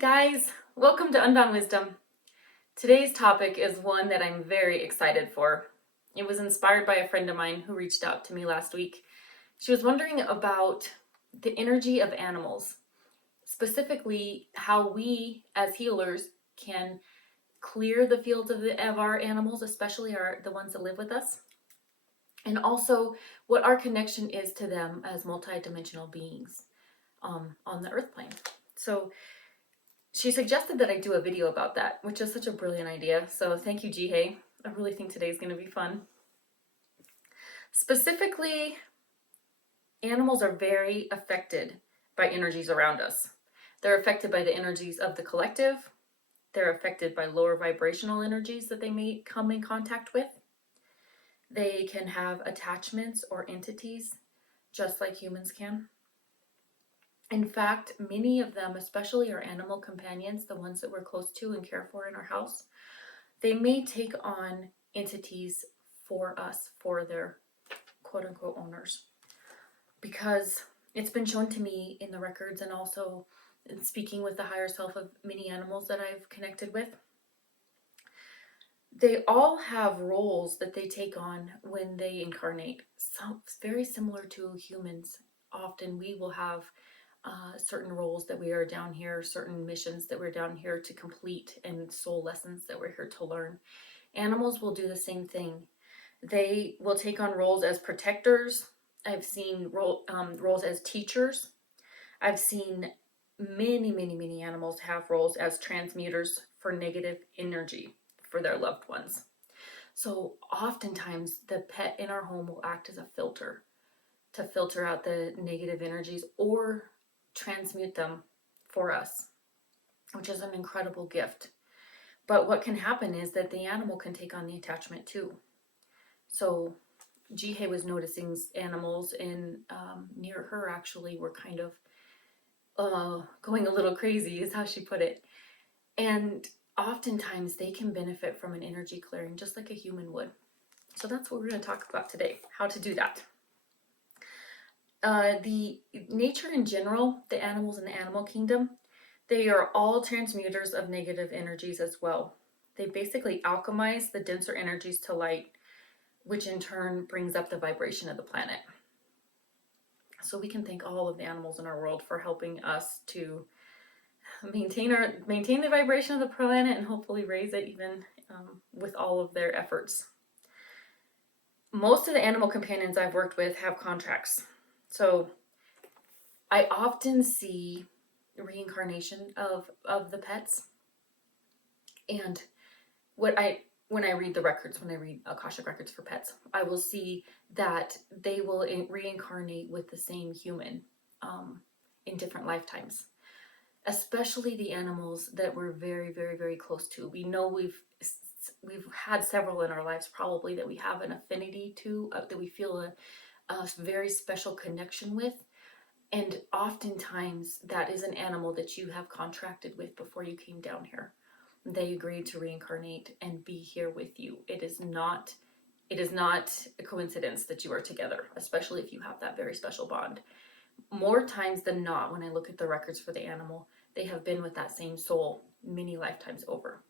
Hey guys, welcome to Unbound Wisdom. Today's topic is one that I'm very excited for. It was inspired by a friend of mine who reached out to me last week. She was wondering about the energy of animals, specifically how we as healers can clear the fields of our animals, especially the ones that live with us, and also what our connection is to them as multidimensional beings on the earth plane. So she suggested that I do a video about that, which is such a brilliant idea. So thank you, Jihei. I really think today's going to be fun. Specifically, animals are very affected by energies around us. They're affected by the energies of the collective. They're affected by lower vibrational energies that they may come in contact with. They can have attachments or entities, just like humans can. In fact, many of them, especially our animal companions, the ones that we're close to and care for in our house, they may take on entities for us, for their quote-unquote owners. Because it's been shown to me in the records and also in speaking with the higher self of many animals that I've connected with, they all have roles that they take on when they incarnate. So very similar to humans. Often we will have certain roles that we are down here, certain missions that we're down here to complete, and soul lessons that we're here to learn. Animals will do the same thing. They will take on roles as protectors. I've seen roles as teachers. I've seen many animals have roles as transmuters for negative energy for their loved ones. So oftentimes the pet in our home will act as a filter to filter out the negative energies or transmute them for us, which is an incredible gift. But what can happen is that the animal can take on the attachment too. So Jihei was noticing animals in near her actually were kind of going a little crazy, is how she put it. And oftentimes they can benefit from an energy clearing just like a human would. So that's what we're going to talk about today, how to do that. The nature in general, the animals in the animal kingdom, they are all transmuters of negative energies as well. They basically alchemize the denser energies to light, which in turn brings up the vibration of the planet. So we can thank all of the animals in our world for helping us to maintain the vibration of the planet and hopefully raise it even with all of their efforts. Most of the animal companions I've worked with have contracts. So I often see reincarnation of the pets. And when I read the records, when I read Akashic records for pets, I will see that they will reincarnate with the same human in different lifetimes. Especially the animals that we're very close to. We know we've had several in our lives probably that we have an affinity to, that we feel a very special connection with. And oftentimes that is an animal that you have contracted with before you came down here. They agreed to reincarnate and be here with you. It is not a coincidence that you are together, especially if you have that very special bond. More times than not, when I look at the records for the animal, they have been with that same soul many lifetimes over.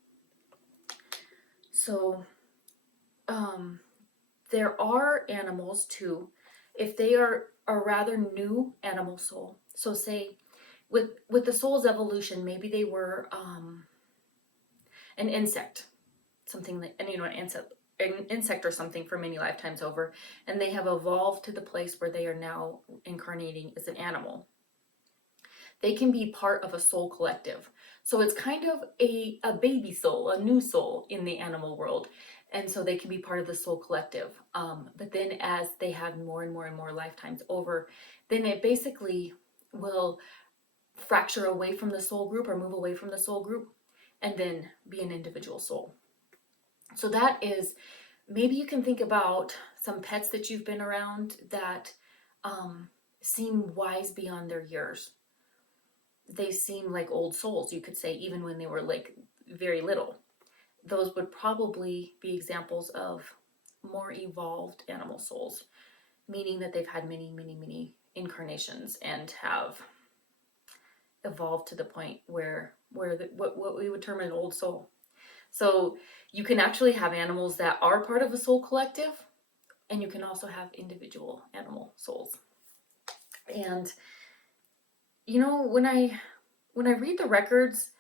So there are animals too, if they are a rather new animal soul. So say with the soul's evolution, maybe they were an insect, something like, an insect or something for many lifetimes over, and they have evolved to the place where they are now incarnating as an animal. They can be part of a soul collective. So it's kind of a baby soul, a new soul in the animal world. And so they can be part of the soul collective. But then as they have more and more lifetimes over, then it basically will fracture away from the soul group or move away from the soul group and then be an individual soul. So that is, maybe you can think about some pets that you've been around that seem wise beyond their years. They seem like old souls, you could say, even when they were like very little. Those would probably be examples of more evolved animal souls, meaning that they've had many incarnations and have evolved to the point where where what we would term an old soul. So you can actually have animals that are part of a soul collective, and you can also have individual animal souls. And when I read the records,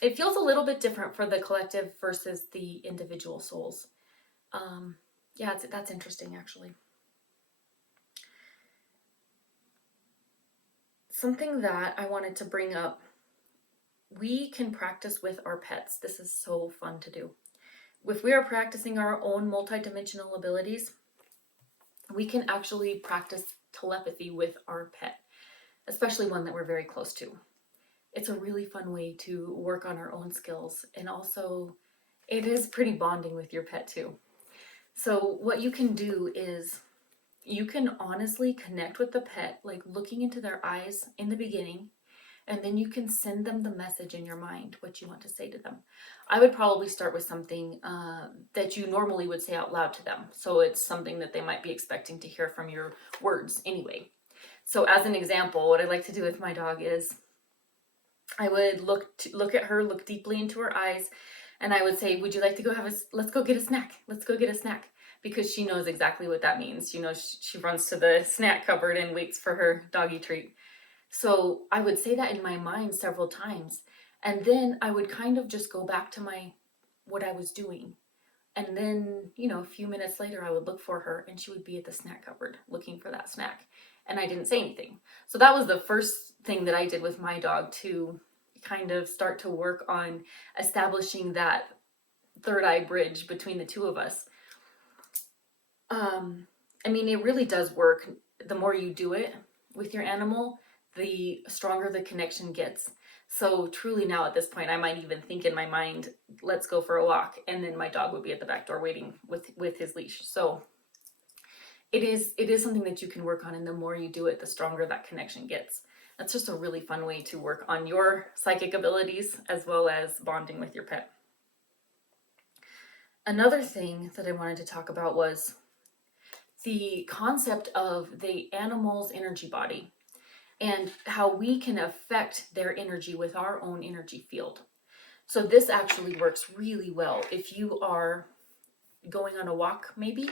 it feels a little bit different for the collective versus the individual souls. Yeah, that's interesting, actually. Something that I wanted to bring up, we can practice with our pets. This is so fun to do. If we are practicing our own multidimensional abilities, we can actually practice telepathy with our pet, especially one that we're very close to. It's a really fun way to work on our own skills, and also it is pretty bonding with your pet too. So what you can do is you can honestly connect with the pet, like looking into their eyes in the beginning, and then you can send them the message in your mind, what you want to say to them. I would probably start with something that you normally would say out loud to them. So it's something that they might be expecting to hear from your words anyway. So as an example, what I like to do with my dog is I would look at her, look deeply into her eyes, and I would say, would you like to go let's go get a snack. Let's go get a snack. Because she knows exactly what that means. She runs to the snack cupboard and waits for her doggy treat. So I would say that in my mind several times, and then I would kind of just go back to what I was doing. And then, a few minutes later, I would look for her and she would be at the snack cupboard looking for that snack. And I didn't say anything. So that was the first thing that I did with my dog to kind of start to work on establishing that third eye bridge between the two of us. It really does work. The more you do it with your animal, the stronger the connection gets. So truly now at this point, I might even think in my mind, let's go for a walk. And then my dog would be at the back door waiting with his leash. So it is something that you can work on. And the more you do it, the stronger that connection gets. That's just a really fun way to work on your psychic abilities as well as bonding with your pet. Another thing that I wanted to talk about was the concept of the animal's energy body and how we can affect their energy with our own energy field. So this actually works really well if you are going on a walk maybe,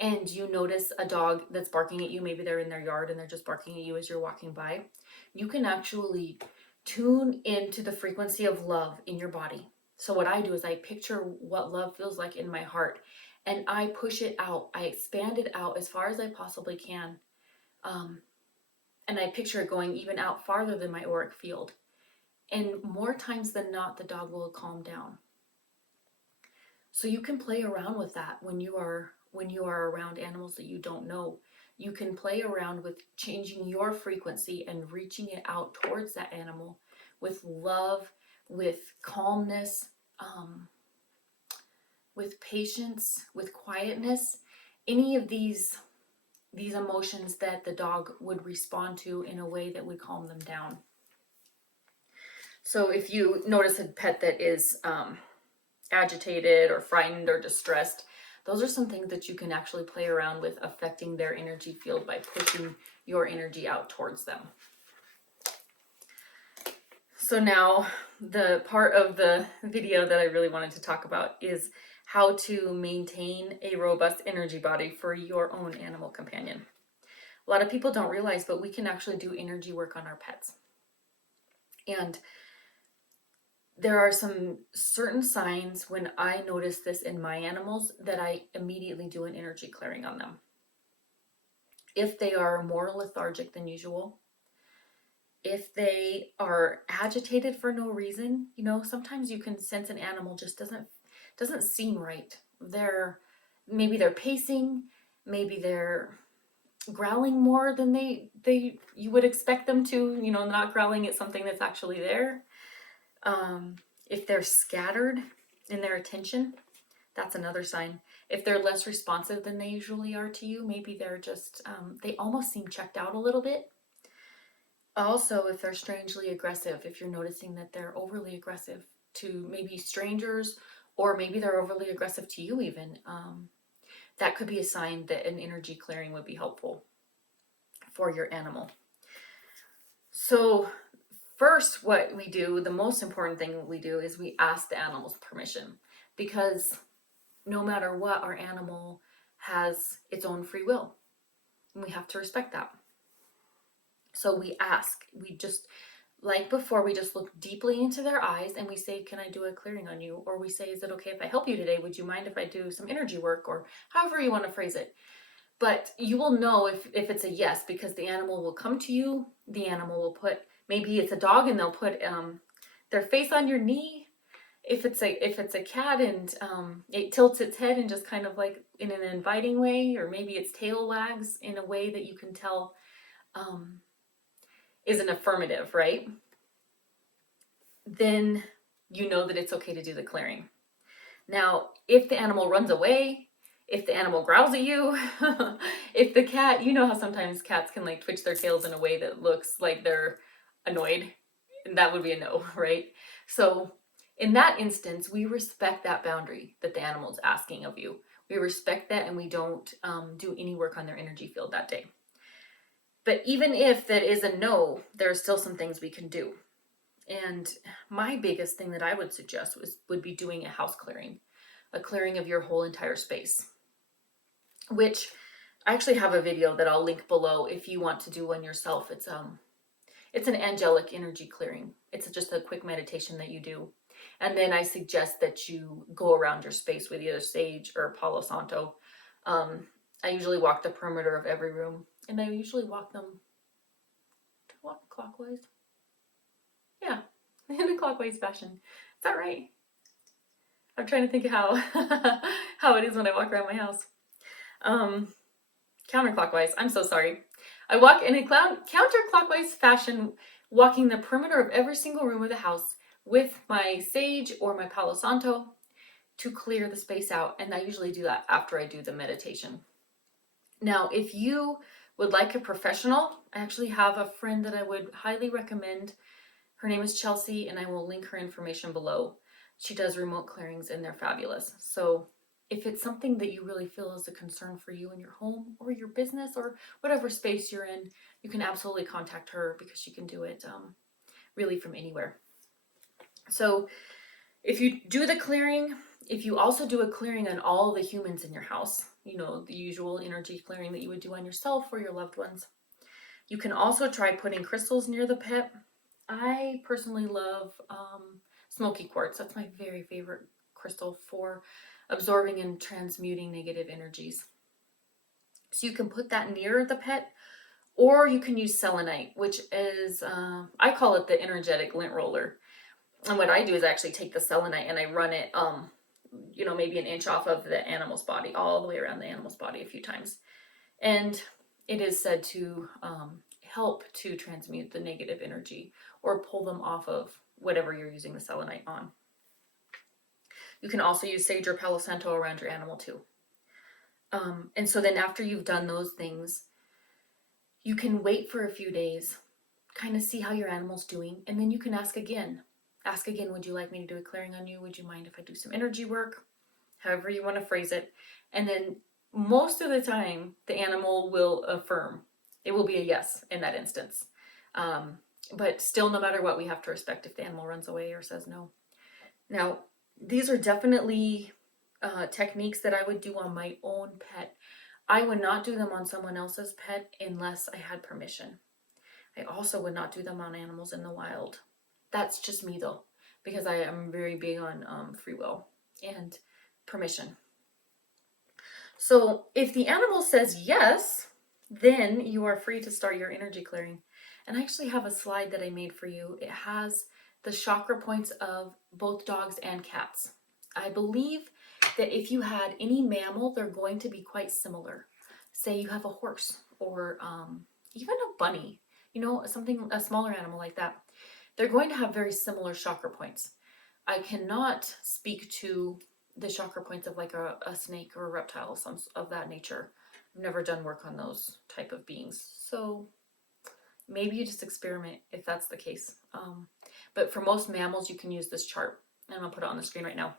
and you notice a dog that's barking at you. Maybe they're in their yard and they're just barking at you as you're walking by. You can actually tune into the frequency of love in your body. So what I do is I picture what love feels like in my heart, and I push it out. I expand it out as far as I possibly can. And I picture it going even out farther than my auric field. And more times than not, the dog will calm down. So you can play around with that when you are around animals that you don't know. You can play around with changing your frequency and reaching it out towards that animal with love, with calmness, with patience, with quietness, any of these emotions that the dog would respond to in a way that would calm them down. So if you notice a pet that is agitated or frightened or distressed, those are some things that you can actually play around with affecting their energy field by pushing your energy out towards them. So now the part of the video that I really wanted to talk about is how to maintain a robust energy body for your own animal companion. A lot of people don't realize, but we can actually do energy work on our pets. And there are some certain signs when I notice this in my animals that I immediately do an energy clearing on them. If they are more lethargic than usual, if they are agitated for no reason, sometimes you can sense an animal just doesn't seem right. Maybe they're pacing, maybe they're growling more than you would expect them to, not growling at something that's actually there. If they're scattered in their attention, that's another sign. If they're less responsive than they usually are to you, maybe they're just, they almost seem checked out a little bit. Also, if they're strangely aggressive, if you're noticing that they're overly aggressive to maybe strangers, or maybe they're overly aggressive to you even, that could be a sign that an energy clearing would be helpful for your animal. So first, what we do, the most important thing we do is we ask the animals permission, because no matter what, our animal has its own free will, and we have to respect that. So we ask, we just, like before, we just look deeply into their eyes and we say, can I do a clearing on you? Or we say, is it okay if I help you today? Would you mind if I do some energy work? Or however you want to phrase it. But you will know if it's a yes, because the animal will come to you. The animal will put, maybe it's a dog and they'll put their face on your knee. If it's a cat and it tilts its head and just kind of like in an inviting way, or maybe its tail wags in a way that you can tell is an affirmative, right? Then you know that it's okay to do the clearing. Now, if the animal runs away, if the animal growls at you, if the cat, you know how sometimes cats can like twitch their tails in a way that looks like they're annoyed, and that would be a no, right? So in that instance, we respect that boundary that the animal is asking of you. We respect that, and we don't do any work on their energy field that day. But even if that is a no, there are still some things we can do. And my biggest thing that I would suggest would be doing a house clearing, a clearing of your whole entire space, which I actually have a video that I'll link below if you want to do one yourself. It's an angelic energy clearing. It's just a quick meditation that you do. And then I suggest that you go around your space with either sage or Palo Santo. I usually walk the perimeter of every room, and I usually walk them clockwise. Yeah, in a clockwise fashion. Is that right? I'm trying to think of how it is when I walk around my house. Counterclockwise. I'm so sorry. I walk in a counterclockwise fashion, walking the perimeter of every single room of the house with my sage or my Palo Santo to clear the space out. And I usually do that after I do the meditation. Now, if you would like a professional, I actually have a friend that I would highly recommend. Her name is Chelsea, and I will link her information below. She does remote clearings, and they're fabulous. So if it's something that you really feel is a concern for you in your home or your business or whatever space you're in, you can absolutely contact her, because she can do it really from anywhere. So if you do the clearing, if you also do a clearing on all the humans in your house, you know, the usual energy clearing that you would do on yourself or your loved ones, you can also try putting crystals near the pet. I personally love smoky quartz. That's my very favorite crystal for absorbing and transmuting negative energies. So you can put that near the pet, or you can use selenite, which is, I call it the energetic lint roller. And what I do is I actually take the selenite and I run it, maybe an inch off of the animal's body, all the way around the animal's body a few times. And it is said to help to transmute the negative energy or pull them off of whatever you're using the selenite on. You can also use sage or Palo Santo around your animal too. And so then after you've done those things, you can wait for a few days, kind of see how your animal's doing, and then you can ask again. Ask again, would you like me to do a clearing on you? Would you mind if I do some energy work? However you want to phrase it. And then most of the time, the animal will affirm. It will be a yes in that instance. But still, no matter what, we have to respect if the animal runs away or says no. Now, these are definitely techniques that I would do on my own pet. I would not do them on someone else's pet unless I had permission. I also would not do them on animals in the wild. That's just me though, because I am very big on free will and permission. So if the animal says yes, then you are free to start your energy clearing. And I actually have a slide that I made for you. It has the chakra points of both dogs and cats. I believe that if you had any mammal, they're going to be quite similar. Say you have a horse or even a bunny, a smaller animal like that. They're going to have very similar chakra points. I cannot speak to the chakra points of like a snake or a reptile, some of that nature. I've never done work on those type of beings. So maybe you just experiment if that's the case. But for most mammals, you can use this chart. And I'm going to put it on the screen right now.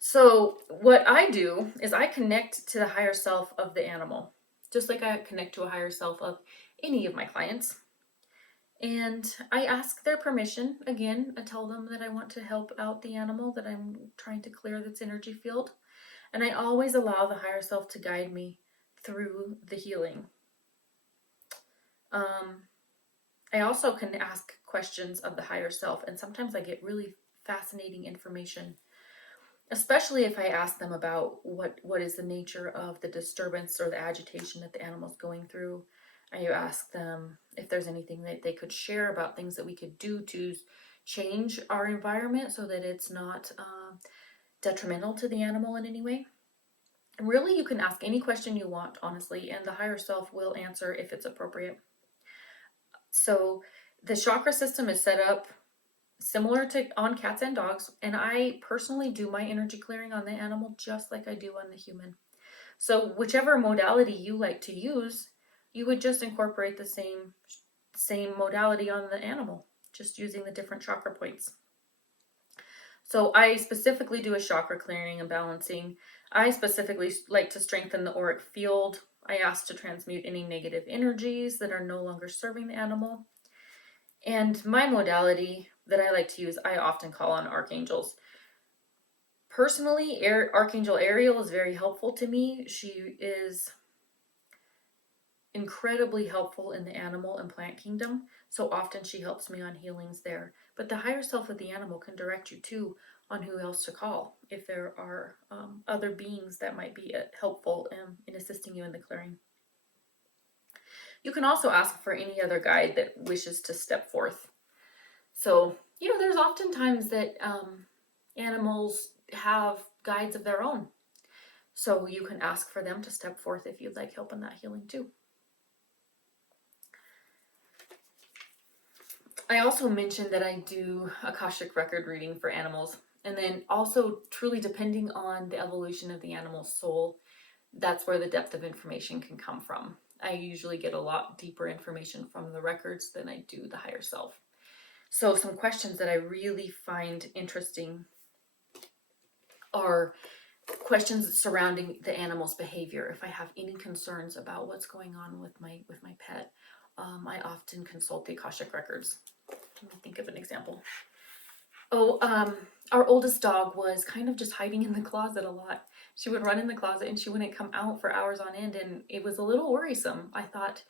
So what I do is I connect to the higher self of the animal, just like I connect to a higher self of any of my clients. And I ask their permission. Again, I tell them that I want to help out the animal, that I'm trying to clear its energy field. And I always allow the higher self to guide me through the healing. I also can ask questions of the higher self, and sometimes I get really fascinating information, especially if I ask them about what is the nature of the disturbance or the agitation that the animal's going through. I ask them if there's anything that they could share about things that we could do to change our environment so that it's not detrimental to the animal in any way. And really, you can ask any question you want, honestly, and the higher self will answer if it's appropriate. So the chakra system is set up similar to on cats and dogs, and I personally do my energy clearing on the animal just like I do on the human. So whichever modality you like to use, you would just incorporate the same modality on the animal, just using the different chakra points. So I specifically do a chakra clearing and balancing. I specifically like to strengthen the auric field. I ask to transmute any negative energies that are no longer serving the animal. And my modality that I like to use, I often call on archangels. Personally, Archangel Ariel is very helpful to me. She is incredibly helpful in the animal and plant kingdom. So often she helps me on healings there. But the higher self of the animal can direct you too on who else to call if there are other beings that might be helpful in assisting you in the clearing. You can also ask for any other guide that wishes to step forth. So, there's often times that animals have guides of their own. So you can ask for them to step forth if you'd like help in that healing too. I also mentioned that I do Akashic record reading for animals. And then also, truly depending on the evolution of the animal's soul, that's where the depth of information can come from. I usually get a lot deeper information from the records than I do the higher self. So some questions that I really find interesting are questions surrounding the animal's behavior. If I have any concerns about what's going on with my pet, I often consult the Akashic records. Let me think of an example. Our oldest dog was kind of just hiding in the closet a lot. She would run in the closet and she wouldn't come out for hours on end, and it was a little worrisome. I thought,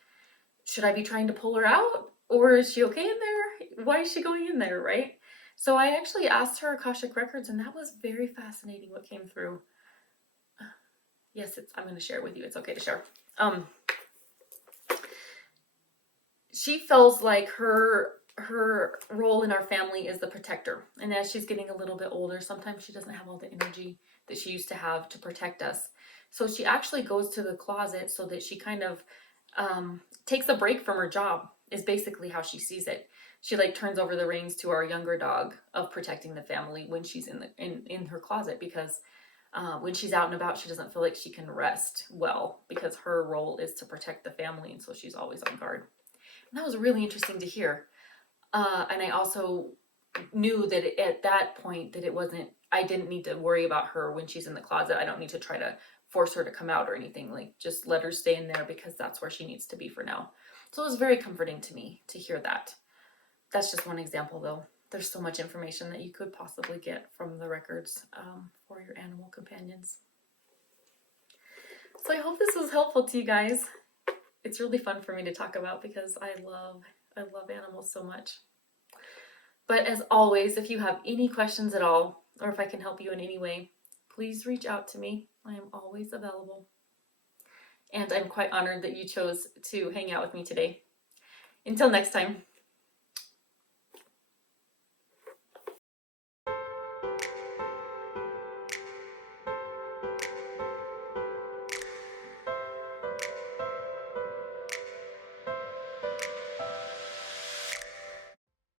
should I be trying to pull her out, or is she okay in there? Why is she going in there, right? So I actually asked her Akashic records, and that was very fascinating what came through. Yes, I'm going to share it with you. It's okay to share. She feels like her role in our family is the protector. And as she's getting a little bit older, sometimes she doesn't have all the energy that she used to have to protect us. So she actually goes to the closet so that she kind of takes a break from her job, is basically how she sees it. She turns over the reins to our younger dog of protecting the family when she's in her closet, because when she's out and about, she doesn't feel like she can rest well because her role is to protect the family, and so she's always on guard. And that was really interesting to hear. And I also knew that at that point that I didn't need to worry about her when she's in the closet. I don't need to try to force her to come out or anything. Just let her stay in there because that's where she needs to be for now. So it was very comforting to me to hear that. That's just one example though. There's so much information that you could possibly get from the records for your animal companions. So I hope this was helpful to you guys. It's really fun for me to talk about because I love animals so much. But as always, if you have any questions at all, or if I can help you in any way, please reach out to me. I am always available. And I'm quite honored that you chose to hang out with me today. Until next time.